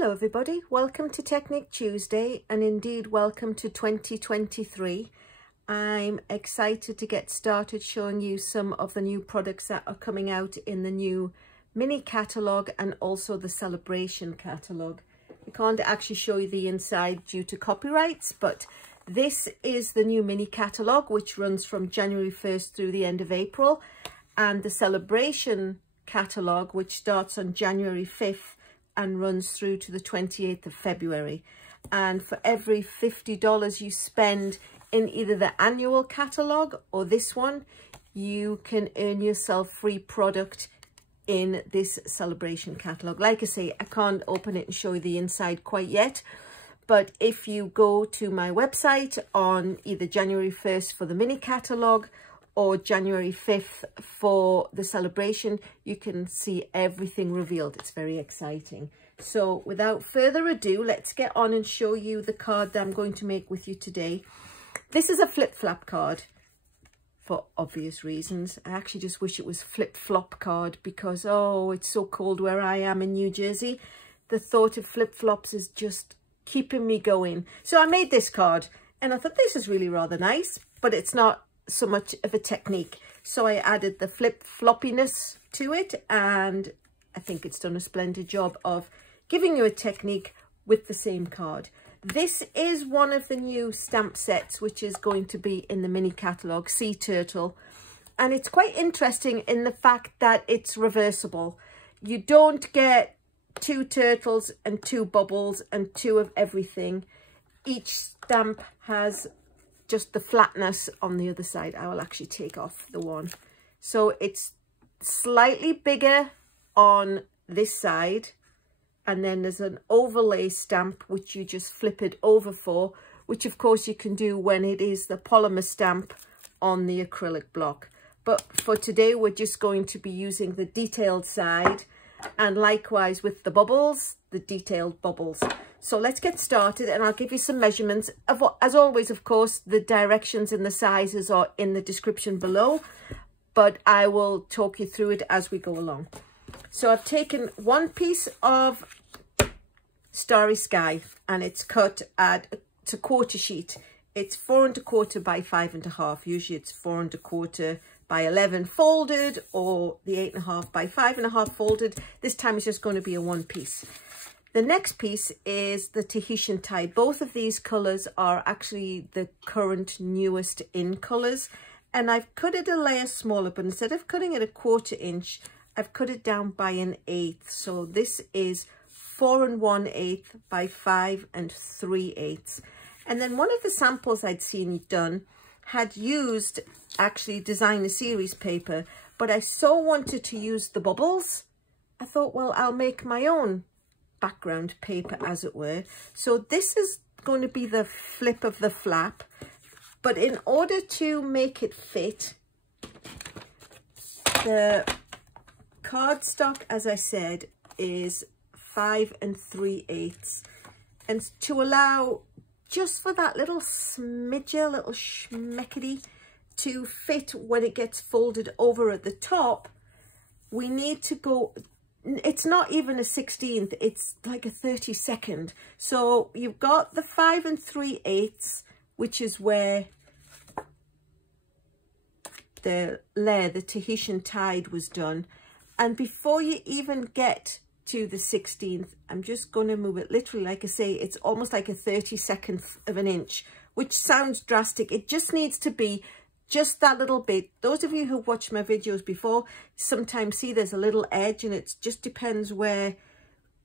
Hello everybody, welcome to Technique Tuesday, and indeed welcome to 2023. I'm excited to get started showing you some of the new products that are coming out in the new mini catalogue and also the celebration catalogue. We can't actually show you the inside due to copyrights, but this is the new mini catalogue which runs from January 1st through the end of April, and the celebration catalogue which starts on January 5th and runs through to the 28th of February. And for every $50 you spend in either the annual catalogue or this one, you can earn yourself free product in this celebration catalogue. Like I say, I can't open it and show you the inside quite yet, but if you go to my website on either January 1st for the mini catalogue or January 5th for the celebration, you can see everything revealed. It's very exciting. So without further ado, let's get on and show you the card that I'm going to make with you today. This is a flip-flap card for obvious reasons. I actually just wish it was flip-flop card because, oh, it's so cold where I am in New Jersey. The thought of flip-flops is just keeping me going. So I made this card and I thought this is really rather nice, but it's not so much of a technique, so I added the flip-floppiness to it, and I think it's done a splendid job of giving you a technique with the same card. This is one of the new stamp sets which is going to be in the mini catalogue, Sea Turtle, and it's quite interesting in the fact that it's reversible. You don't get two turtles and two bubbles and two of everything. Each stamp has just the flatness on the other side. I will actually take off the one. So it's slightly bigger on this side, and then there's an overlay stamp which you just flip it over for, which of course you can do when it is the polymer stamp on the acrylic block. But for today we're just going to be using the detailed side, and likewise with the bubbles, the detailed bubbles. So let's get started, and I'll give you some measurements. As always, of course, the directions and the sizes are in the description below, but I will talk you through it as we go along. So I've taken one piece of Starry Sky, and it's cut it's a quarter sheet. It's 4 1/4 by 5 1/2. Usually it's 4 1/4 by 11 folded, or the 8 1/2 by 5 1/2 folded. This time it's just going to be a one piece. The next piece is the Tahitian Tide. Both of these colours are actually the current newest in colours, and I've cut it a layer smaller, but instead of cutting it a 1/4 inch, I've cut it down by 1/8. So this is 4 1/8 by 5 3/8. And then one of the samples I'd seen done had used actually designer series paper, but I so wanted to use the bubbles, I thought, well, I'll make my own background paper, as it were. So this is going to be the flip of the flap, but in order to make it fit, the cardstock, as I said, is 5 3/8, and to allow just for that little smidger, little schmeckety to fit when it gets folded over at the top, we need to go, it's not even a 16th, it's like a 32nd. So you've got the 5 3/8, which is where the layer, the Tahitian Tide, was done. And before you even get to the 16th, I'm just going to move it literally, like I say, it's almost like a 32nd of an inch, which sounds drastic. It just needs to be just that little bit. Those of you who've watched my videos before sometimes see there's a little edge, and it just depends where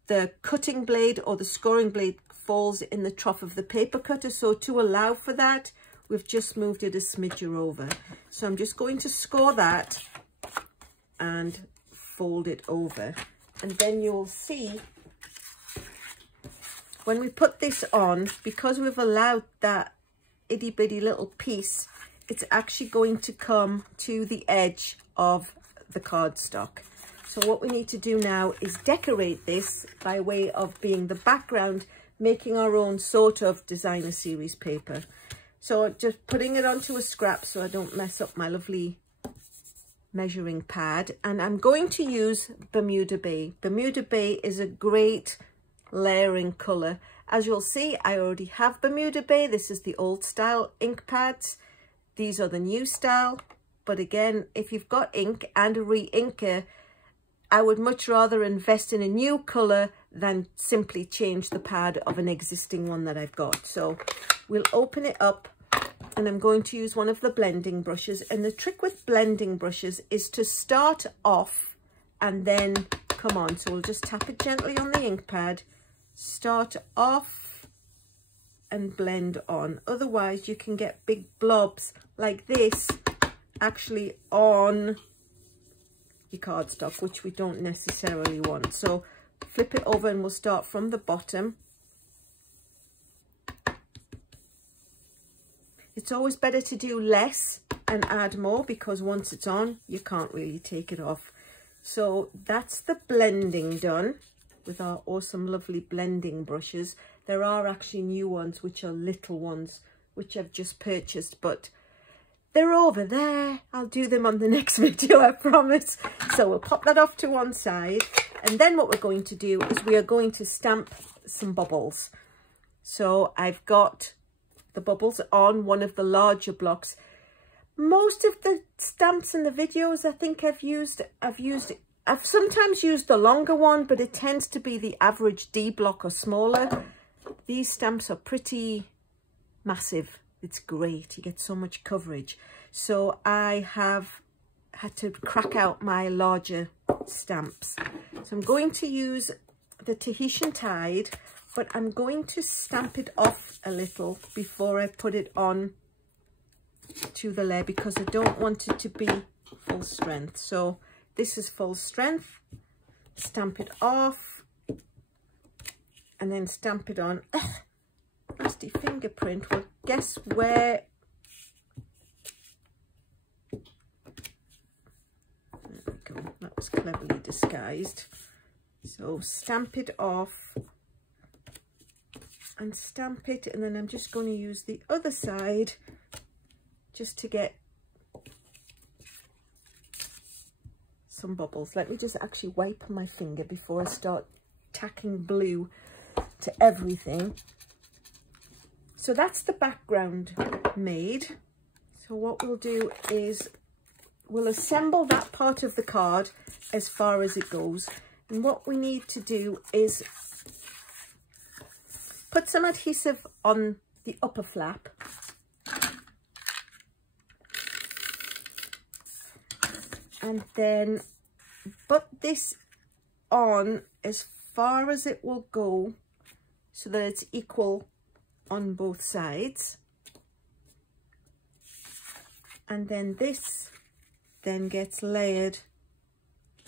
the cutting blade or the scoring blade falls in the trough of the paper cutter. So to allow for that, we've just moved it a smidger over. So I'm just going to score that and fold it over, and then you'll see when we put this on, because we've allowed that itty bitty little piece, it's actually going to come to the edge of the cardstock. So what we need to do now is decorate this by way of being the background, making our own sort of designer series paper. So just putting it onto a scrap so I don't mess up my lovely measuring pad, and I'm going to use Bermuda Bay. Bermuda Bay is a great layering colour. As you'll see, I already have Bermuda Bay. This is the old style ink pads. These are the new style. But again, if you've got ink and a re-inker, I would much rather invest in a new colour than simply change the pad of an existing one that I've got. So we'll open it up, and I'm going to use one of the blending brushes. And the trick with blending brushes is to start off and then come on. So we'll just tap it gently on the ink pad, start off and blend on. Otherwise you can get big blobs like this actually on your cardstock, which we don't necessarily want. So flip it over and we'll start from the bottom. It's always better to do less and add more, because once it's on, you can't really take it off. So that's the blending done with our awesome, lovely blending brushes. There are actually new ones, which are little ones, which I've just purchased, but they're over there. I'll do them on the next video, I promise. So we'll pop that off to one side. And then what we're going to do is we are going to stamp some bubbles. So I've got the bubbles on one of the larger blocks. Most of the stamps in the videos I think I've sometimes used the longer one, but it tends to be the average D block or smaller. These stamps are pretty massive. It's great. You get so much coverage. So I have had to crack out my larger stamps. So I'm going to use the Tahitian Tide, but I'm going to stamp it off a little before I put it on to the layer, because I don't want it to be full strength. So this is full strength. Stamp it off and then stamp it on. Ugh, nasty fingerprint. Well, guess where? There we go. That was cleverly disguised. So stamp it off and stamp it, and then I'm just going to use the other side just to get some bubbles. Let me just actually wipe my finger before I start tacking blue to everything. So that's the background made. So what we'll do is we'll assemble that part of the card as far as it goes. And what we need to do is put some adhesive on the upper flap. And then put this on as far as it will go so that it's equal on both sides. And then this then gets layered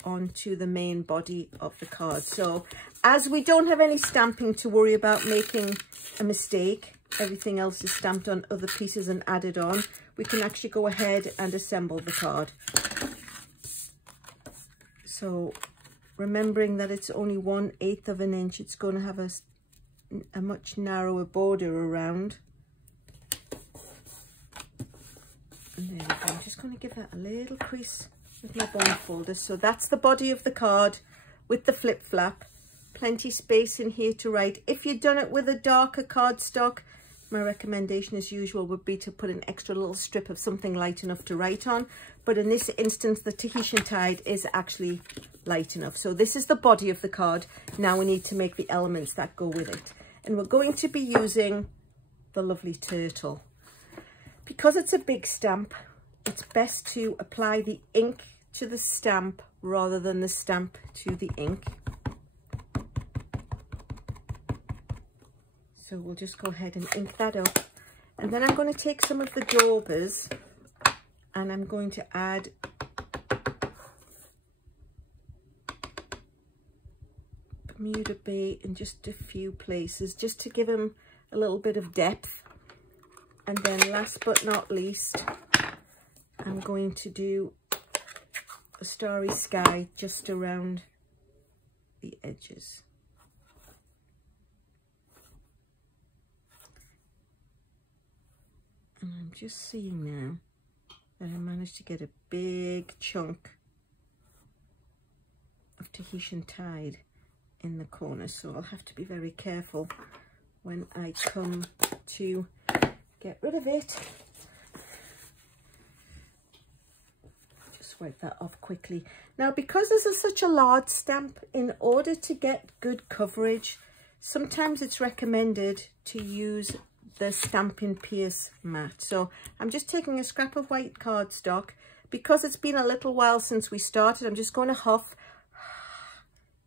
onto the main body of the card. So as we don't have any stamping to worry about making a mistake, everything else is stamped on other pieces and added on, we can actually go ahead and assemble the card. So remembering that it's only 1/8 of an inch, it's going to have a much narrower border around. And there we go. I'm just going to give that a little crease with my bone folder. So that's the body of the card with the flip flap. Plenty space in here to write. If you'd done it with a darker cardstock, my recommendation as usual would be to put an extra little strip of something light enough to write on. But in this instance, the Tahitian Tide is actually light enough. So this is the body of the card. Now we need to make the elements that go with it. And we're going to be using the lovely turtle. Because it's a big stamp, it's best to apply the ink to the stamp rather than the stamp to the ink. So we'll just go ahead and ink that up. And then I'm going to take some of the Daubers and I'm going to add Bermuda Bay in just a few places, just to give them a little bit of depth. And then last but not least, I'm going to do a Starry Sky just around the edges. And I'm just seeing now that I managed to get a big chunk of Tahitian Tide in the corner, so I'll have to be very careful when I come to get rid of it. Just wipe that off quickly. Now, because this is such a large stamp, in order to get good coverage, sometimes it's recommended to use the Stampin Pierce Mat. So I'm just taking a scrap of white cardstock. Because it's been a little while since we started, I'm just going to huff,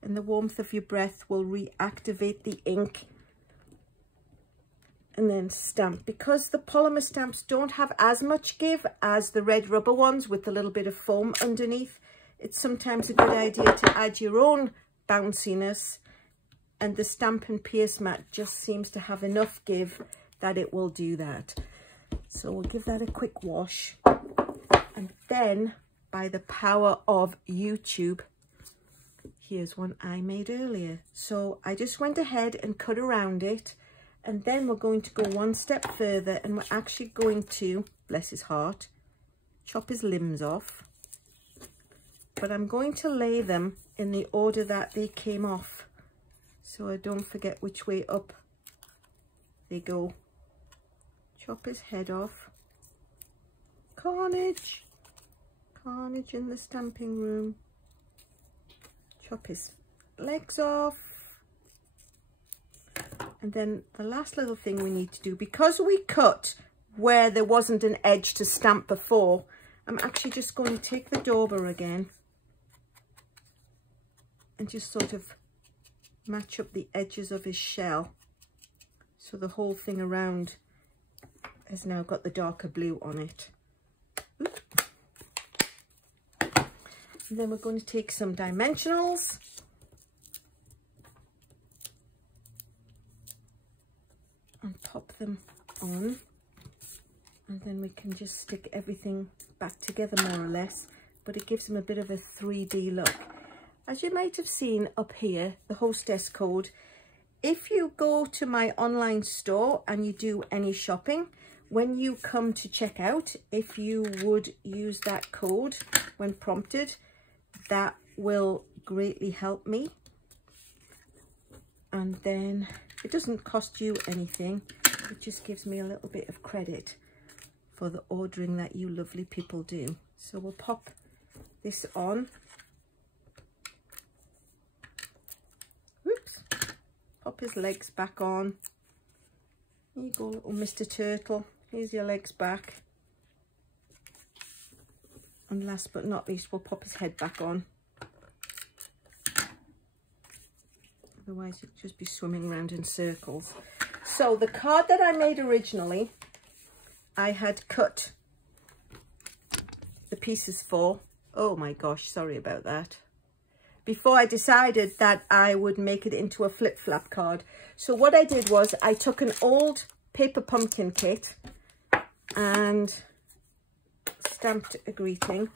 and the warmth of your breath will reactivate the ink, and then stamp. Because the polymer stamps don't have as much give as the red rubber ones with a little bit of foam underneath, it's sometimes a good idea to add your own bounciness, and the Stampin Pierce Mat just seems to have enough give that it will do that. So we'll give that a quick wash. And then, by the power of YouTube, here's one I made earlier. So I just went ahead and cut around it. And then we're going to go one step further, and we're actually going to, bless his heart, chop his limbs off. But I'm going to lay them in the order that they came off, so I don't forget which way up they go. Chop his head off. Carnage. Carnage in the stamping room. Chop his legs off. And then the last little thing we need to do, because we cut where there wasn't an edge to stamp before, I'm actually just going to take the dauber again and just sort of match up the edges of his shell. So the whole thing around has now got the darker blue on it. Oop. And then we're going to take some dimensionals and pop them on, and then we can just stick everything back together more or less, but it gives them a bit of a 3D look. As you might have seen up here, the hostess code, if you go to my online store and you do any shopping, when you come to check out, if you would use that code when prompted, that will greatly help me. And then it doesn't cost you anything. It just gives me a little bit of credit for the ordering that you lovely people do. So we'll pop this on. Whoops. Pop his legs back on. Here you go, little Mr. Turtle. Here's your legs back. And last but not least, we'll pop his head back on. Otherwise, you'll just be swimming around in circles. So the card that I made originally, I had cut the pieces for. Oh my gosh, sorry about that. Before I decided that I would make it into a flip-flap card. So what I did was I took an old paper pumpkin kit and stamped a greeting.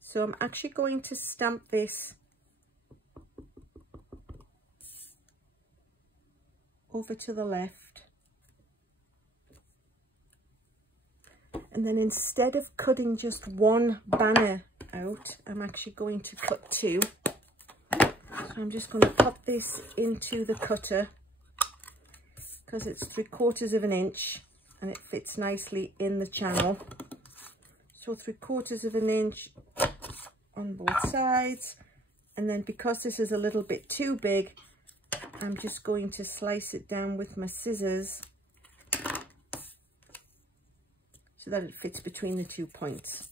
So I'm actually going to stamp this over to the left, and then instead of cutting just one banner out, I'm actually going to cut two. So I'm just going to pop this into the cutter because it's 3/4 of an inch and it fits nicely in the channel. So 3/4 of an inch on both sides, and then because this is a little bit too big, I'm just going to slice it down with my scissors so that it fits between the 2 points.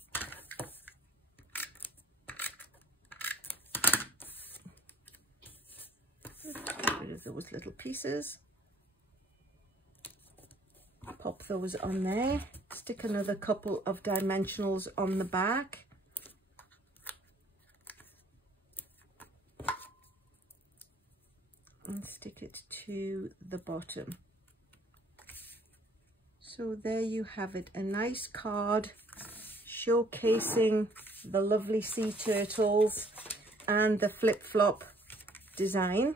Get rid of those little pieces. Pop those on there. Stick another couple of dimensionals on the back. And stick it to the bottom. So there you have it, a nice card showcasing the lovely sea turtles and the flip-flop design.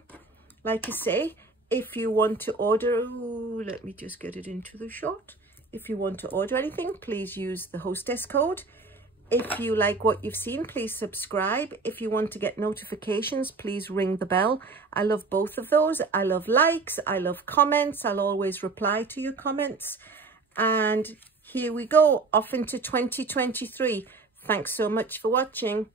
Like I say, if you want to order, ooh, let me just get it into the shot. If you want to order anything, please use the hostess code. If you like what you've seen, please subscribe. If you want to get notifications, please ring the bell. I love both of those. I love likes. I love comments. I'll always reply to your comments. And here we go, off into 2023. Thanks so much for watching.